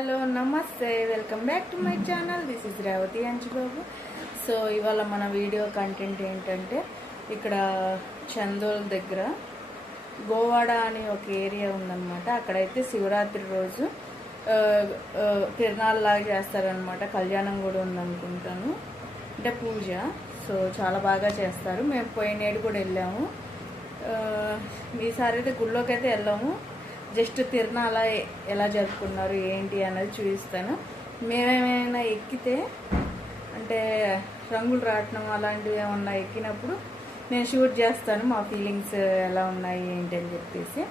Hello నమస్తే, welcome back to my channel. This is Revathi Anchubabu. So ఇవాళ మన వీడియో కంటెంట్ ఏంటంటే, ఇక్కడ చందోల్ దగ్గర గోవాడ అని ఒక ఏరియా ఉందన్నమాట. అక్కడైతే శివరాత్రి రోజు తిరునాళ్ళలాగా చేస్తారనమాట. కళ్యాణం కూడా ఉందనుకుంటాను, అంటే పూజ. సో చాలా బాగా చేస్తారు. మేము పోయినేడు కూడా వెళ్ళాము. ఈసారి అయితే గుళ్ళోకి అయితే వెళ్ళాము. జస్ట్ తిరునాళ్ళ ఎలా జరుపుకున్నారు ఏంటి అనేది చూపిస్తాను. మేమేమైనా ఎక్కితే అంటే రంగులు రాటం అలాంటివి ఏమన్నా ఎక్కినప్పుడు నేను షూట్ చేస్తాను, మా ఫీలింగ్స్ ఎలా ఉన్నాయి ఏంటి అని చెప్పేసి.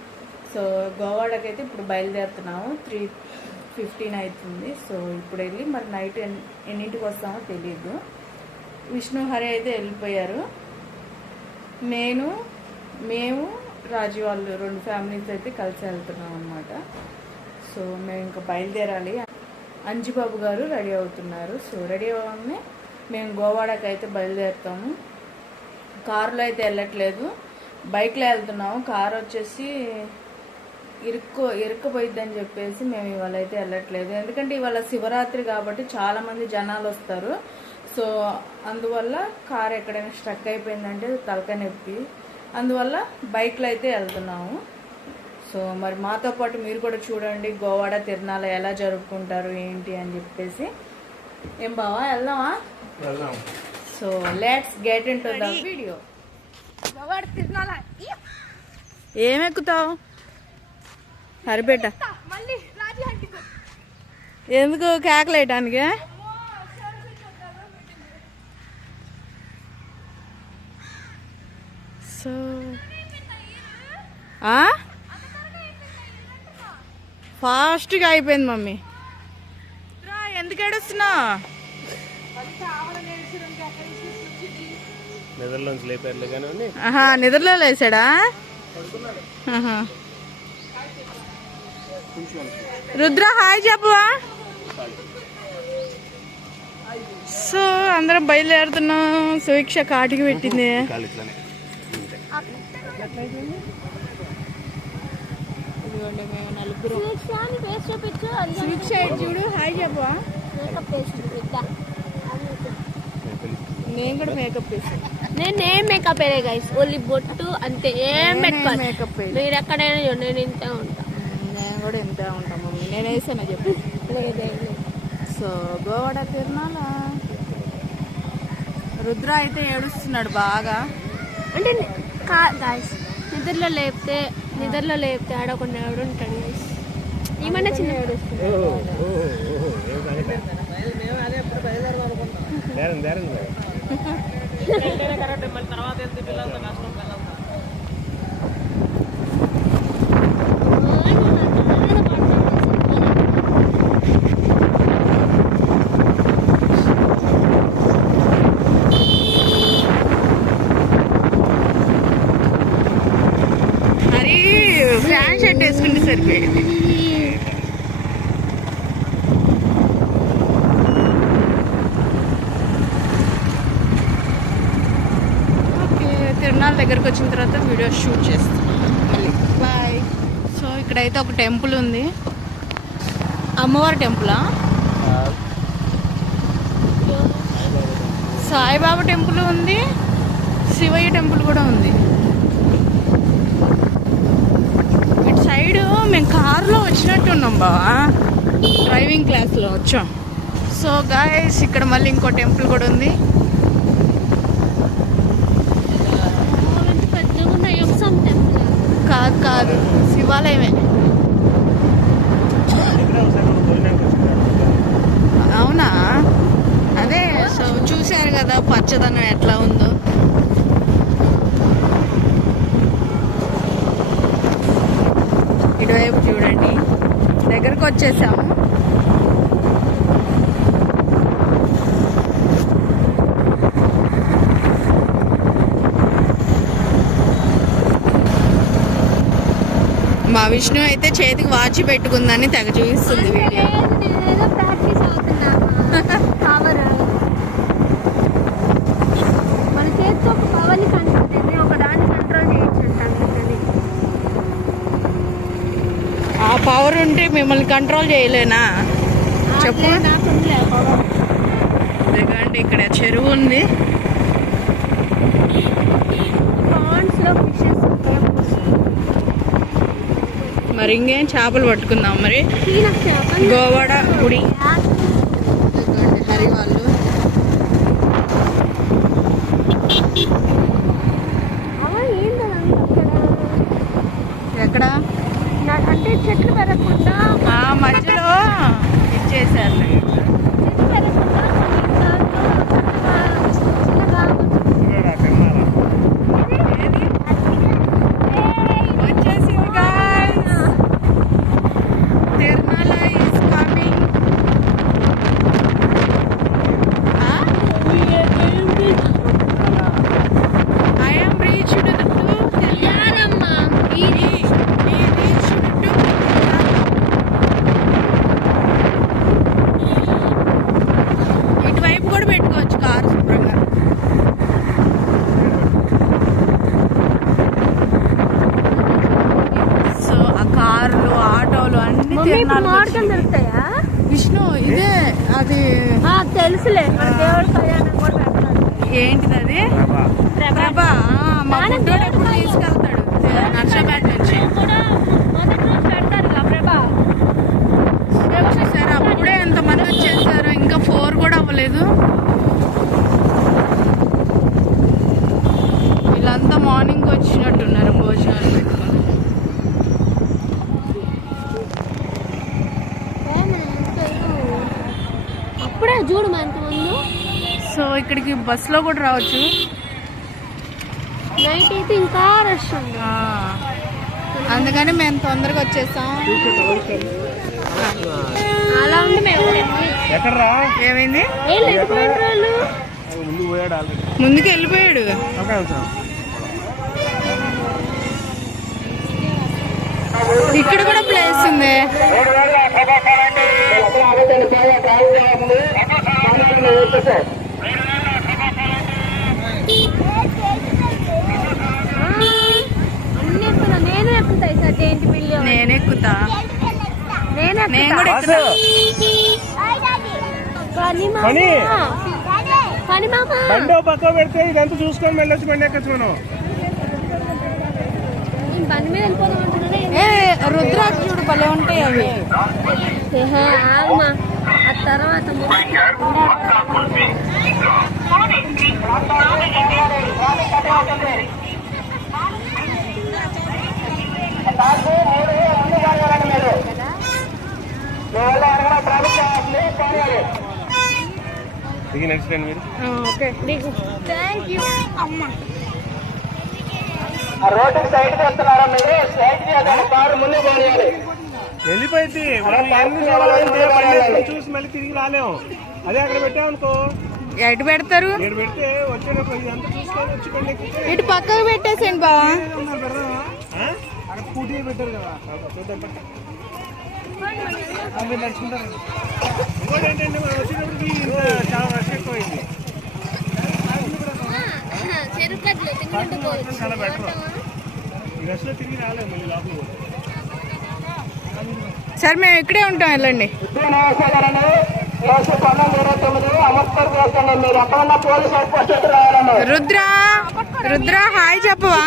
సో గోవాడకైతే ఇప్పుడు బయలుదేరుతున్నాము. 3:15 అవుతుంది. సో ఇప్పుడు వెళ్ళి మరి నైట్ ఎన్నింటికి వస్తామో తెలీదు. విష్ణు హరి అయితే వెళ్ళిపోయారు. మేము రాజు వాళ్ళు 2 ఫ్యామిలీస్ అయితే కలిసి వెళ్తున్నాం అనమాట. సో మేము ఇంకా బయలుదేరాలి. అంజుబాబు గారు రెడీ అవుతున్నారు. సో రెడీ అవ్వగానే మేము గోవాడకి అయితే బయలుదేరుతాము. కారులో అయితే వెళ్ళట్లేదు, బైక్లో వెళ్తున్నాము. కారు వచ్చేసి ఇరుక్కుపోయిద్దని చెప్పేసి మేము ఇవాళ అయితే వెళ్ళట్లేదు. ఎందుకంటే ఇవాళ శివరాత్రి కాబట్టి చాలామంది జనాలు వస్తారు. సో అందువల్ల కారు ఎక్కడైనా స్ట్రక్ అయిపోయిందంటే తలకాయ నొప్పి, అందువల్ల బైక్లో అయితే వెళ్తున్నాము. సో మరి మాతో పాటు మీరు కూడా చూడండి గోవాడ తిరునాళ్ళ ఎలా జరుపుకుంటారు ఏంటి అని చెప్పేసి. ఏం బావా, వెళ్దామా? So let's get into the video. ఏమెక్కుతావు హరిపేట? ఎందుకు కేకలేయటానికి? సో ఫాస్ట్గా అయిపోయింది మమ్మీ. ఎందుకు ఏడుస్తున్నావు? నిద్రలో లేసాడా? రుద్ర హాయ్ చెప్పవా? సో అందరం బయలుదేరుతున్నాం. సువీక్ష కాటికి పెట్టింది. చూడు హాయ్ చెప్పవా? నేను కూడా మేకప్ వేసాను. నేనేం మేకప్ వేయలే గైస్, ఓన్లీ బొట్టు అంతే. ఏం మేకప్ మీరు ఎక్కడైనా నేను ఇంతే ఉంటా. నేను కూడా ఇంతే ఉంటా మమ్మీ. నేను వేసాను చెప్పు. సో గోవాడ తిరునాళ్ళ. రుద్ర అయితే ఏడుస్తున్నాడు బాగా. అంటే గాయస్ నిద్రలో లేపితే ఆడకుండా ఎవడు ఉంటాడు గైస్. ఏమన్నా చిన్న ఏడుస్తున్నాడు. ఫ్యాన్ షర్ట్ వేసుకుంటే సరిపోయింది. ఓకే, తిరునాళ్ళ దగ్గరకు వచ్చిన తర్వాత వీడియో షూట్ చేస్తాం మళ్ళీ. బాయ్. సో ఇక్కడైతే ఒక టెంపుల్ ఉంది. అమ్మవారి టెంపులా? సాయిబాబా టెంపుల్ ఉంది, శివయ్య టెంపుల్ కూడా ఉంది. సైడ్ మేము కారులో వచ్చినట్టు ఉన్నాం బావా, డ్రైవింగ్ క్లాస్లో వచ్చాం. సో గాయస్ ఇక్కడ మళ్ళీ ఇంకో టెంపుల్ కూడా ఉంది. కాదు శివాలయమే. అవునా? అదే. సో చూశారు కదా పచ్చదనం ఎట్లా ఉందో. ఇటువైపు చూడండి, దగ్గరకు వచ్చేసాము. మా విష్ణు అయితే చేతికి వాచి పెట్టుకుందని తెగ చూపిస్తుంది వీడియో. మన చేతితో ఒక పవర్ని కంట్రోల్, ఒక దాన్ని కంట్రోల్ చేయొచ్చు. పవర్ ఉంటే మిమ్మల్ని కంట్రోల్ చేయలేనా చెప్పు. ఎందుకంటే ఇక్కడ చెరువు ఉంది, మరి ఇంకేం చేపలు పట్టుకుందాం. మరి గోవాడ గుడి హరి వాళ్ళు ఎక్కడ అంటే చెట్లు పెరగకుండా మధ్యలో ఇచ్చేసారు. దొరుకుతాయా విష్ణు? ఇదే అది తెలుసులే, దేవుడి కళ్యాణం కూడా పెడతారు. ఏంటిది అది? ప్రభా. మా బుడ్డోడు ఎప్పుడు తీసుకెళ్తాడు నర్సాపేట నుంచి. చూసారు అప్పుడే ఎంతమంది వచ్చేసారు, ఇంకా 4 కూడా అవ్వలేదు. వీళ్ళంతా మార్నింగ్ వచ్చినట్టున్నారు భోజనాలు పెట్టుకొని. అప్పుడే చూడు ఎంత ముందు. సో ఇక్కడికి బస్సులో కూడా రావచ్చు. నైట్ అయితే ఇంకా రష్ ఉంది, అందుకని మేము తొందరగా వచ్చేసాం. అలా ఉంది. మేము ఏమైంది? ముందుకు వెళ్ళిపోయాడు. ఇక్కడ కూడా ప్లేస్ ఉంది. నేను ఎక్కుతా. నేను కూడా ఎక్కుతా. బండి పక్క పెడితే ఇదంతా చూసుకొని వెళ్ళొచ్చు. బండి ఎక్కచ్చు మనం. రుద్రాక్ష చూడు భలే ఉంటాయి అవి. ఆ తర్వాత రోడ్డుకి సైడ్ వస్తున్నారా మీరు? సైడ్ కారు ముందు పోనీయాలి. వెళ్ళిపోయింది చూసి మళ్ళీ తిరిగి రాలేము. అదే అక్కడ పెట్టామనుకో. ఎటు పెడతారు? పెడితే వచ్చేటప్పుడు ఇదంతా చూసుకొని వచ్చి బండి ఎక్కితే ఇటు పక్కకు పెట్టేసేయండి బావా. అక్కడ స్కూటీ పెట్టారు కదా. మీరు నడుచుకుంటారు. ఇంకోటి ఏంటంటే మనం వచ్చేటప్పటికి చాలా రష్ ఎక్కువైంది. చాలా బెటర్. ఈ రష్ లో తిరిగి రాలేము మళ్ళీ లోపల. సార్ మేము ఇక్కడే ఉంటాం, వెళ్ళండి. రుద్ర రుద్ర హాయ్ చెప్పవా?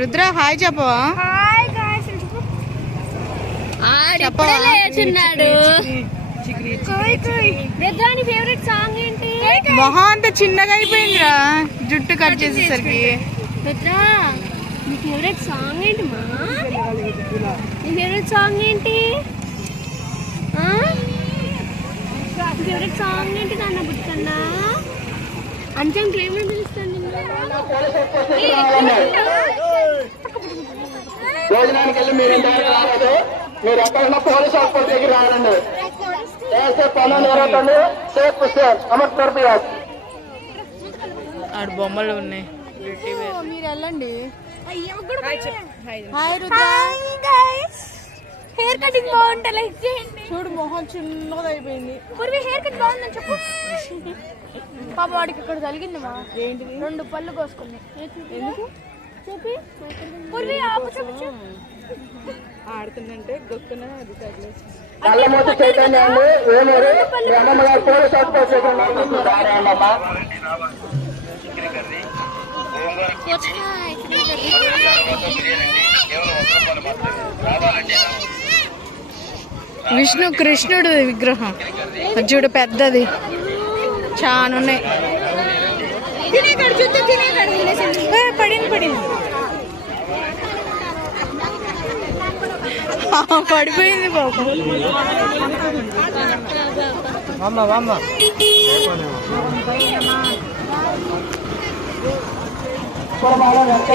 రుద్ర హాయ్ చెప్పవా? లేచున్నాడు. ఫేవరెట్ సాంగ్ ఏంటి? మొహం అంత చిన్నగా అయిపోయిందిరా జుట్టు కట్ చేసేసరికి. రుద్రా నీ ఫేవరెట్ సాంగ్ ఏంటి మా? నీ ఫేవరెట్ సాంగ్ ఏంటి? ఫేవరెట్ సాంగ్ ఏంటి నాన్న? బుట్టన్నా అంచం క్లైమ్ పిలుస్తాను భోజనానికి వెళ్ళి మీరు ఇంతవరకు రాలేదు. మీరు ఎక్కడన్నా పోలీస్ హాస్పిటల్ దగ్గర రావాలండి. పనులు జరుగుతుంది. సేఫ్ హుస్సేన్ అమర్పూర్ బియాస్. ఆడ బొమ్మలు ఉన్నాయి. మీరు వెళ్ళండి. హాయ్ రుద్ర. హెయిర్ కటింగ్ బాగుంటా లైక్ చేయండి. చూడు మొహం చిన్నగా అయిపోయింది. పూర్వీ హెయిర్ కట్ బాగుందని చెప్పు. పాప వాడికి ఇక్కడ తగిలింది మా. ఏంటిది? 2 పళ్ళు కోసుకున్నాయి. ఎందుకు? చెప్పి పూర్వి ఆపు చూపించు. ఆడుతుందంటే గొక్కున అది తగిలేసి నల్లమూతి చైతన్య అండి వేమూరు మీ అమ్మమ్మ గారు పోలీస్ అవుట్పోస్ట్ అమ్మమ్మ విష్ణు కృష్ణుడు విగ్రహం చూడు పెద్దది చాలా ఉన్నాయి. పడింది పడిపోయింది పాపం.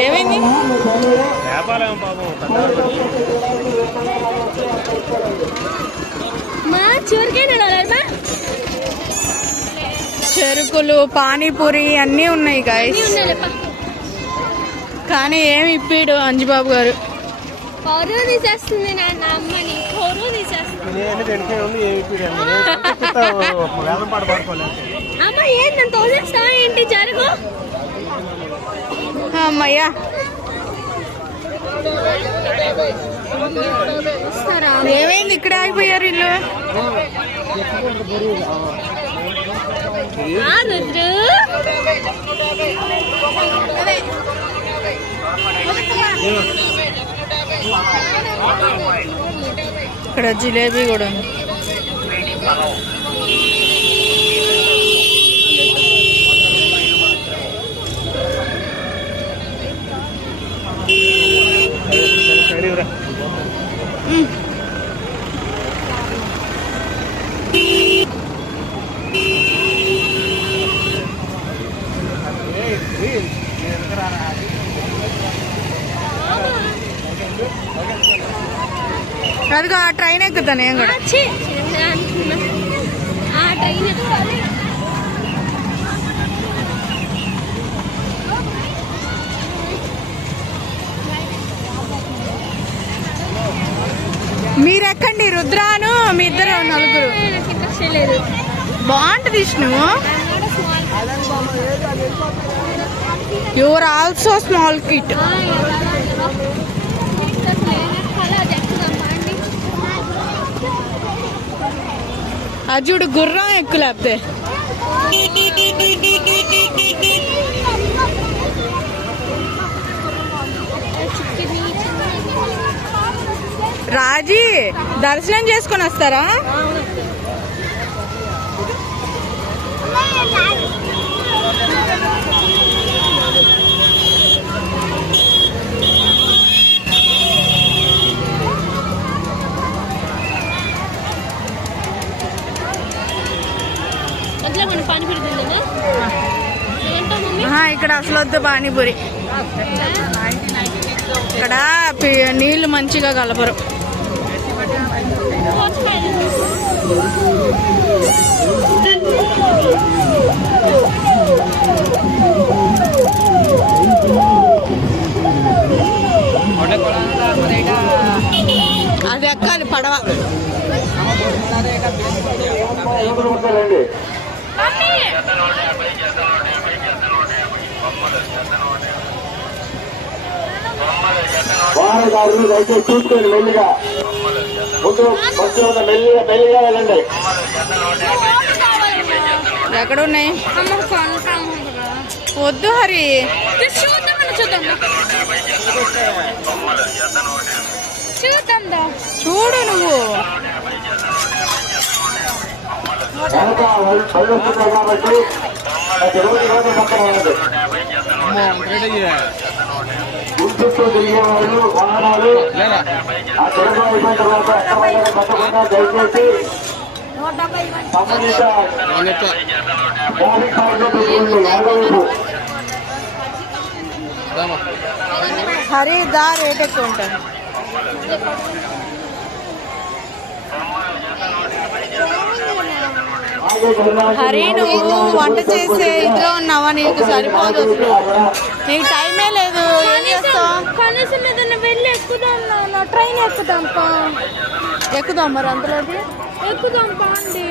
ఏమైంది? చెరుకులు పానీపూరి అన్నీ ఉన్నాయి గాయస్. కానీ ఏమి ఇప్పిడు అంజుబాబు గారు. పరువు తీసేస్తుంది నాన్న అమ్మని, పరువు తీసేస్తుంది. అమ్మ ఏంటి తోసేస్తావా ఏంటి జరుగు. అమ్మయ్యా ఏమైంది ఇక్కడ ఆగిపోయారు ఇల్లు? ఇక్కడ జిలేబీ కూడా ఉంది. అదిగో ఆ ట్రైన్ ఎక్కుతాను నేను కూడా. ఆ ట్రైన్ ఎక్కుతాను. మీరెక్కండి రుద్రాను మీ ఇద్దరు నలుగురు. బాగుంటది Vishnu. Your also small kit. అజుడు గుర్రం ఎక్కు లేకపోతే. రాజీ దర్శనం చేసుకొని వస్తారా? ఇక్కడ అసలు వద్దు పానీపూరి. ఇక్కడ నీళ్లు మంచిగా కలపరు. అది ఎక్కాలి పడవ. వాహనదారులు దయచేసి చూసుకొని మెల్లిగా ముందు బస్సు మెల్లిగా వెళ్ళండి. ఎక్కడ ఉన్నాయి? వద్దు హరి చూడు నువ్వు. వెనక బళ్ళు వస్తున్నాయి కాబట్టి రోజు పక్కన ఉన్నది. గుంటూరు తిరిగే వాళ్ళు వాహనాలు ఆ తిరగ అయిపోయిన తర్వాత ఎక్కడైనా పక్కకుండా దయచేసి సంబంధిత ట్రాఫిక్ పాయింట్లు యాదవైపు. హరి దా రేట్ ఎక్కువ ఉంటుంది. హరి నువ్వు వంట చేసే ఇదిలో ఉన్నావా? నీకు సరిపోదు, నీకు టైమే లేదు. ఏం చేస్తావు? కనీసం ఏదైనా వెళ్ళి ఎక్కుదాం, ట్రైన్ ఎక్కుదాం. ఎక్కుదాం మరి అంతలోకి ఎక్కుదాం పాండి.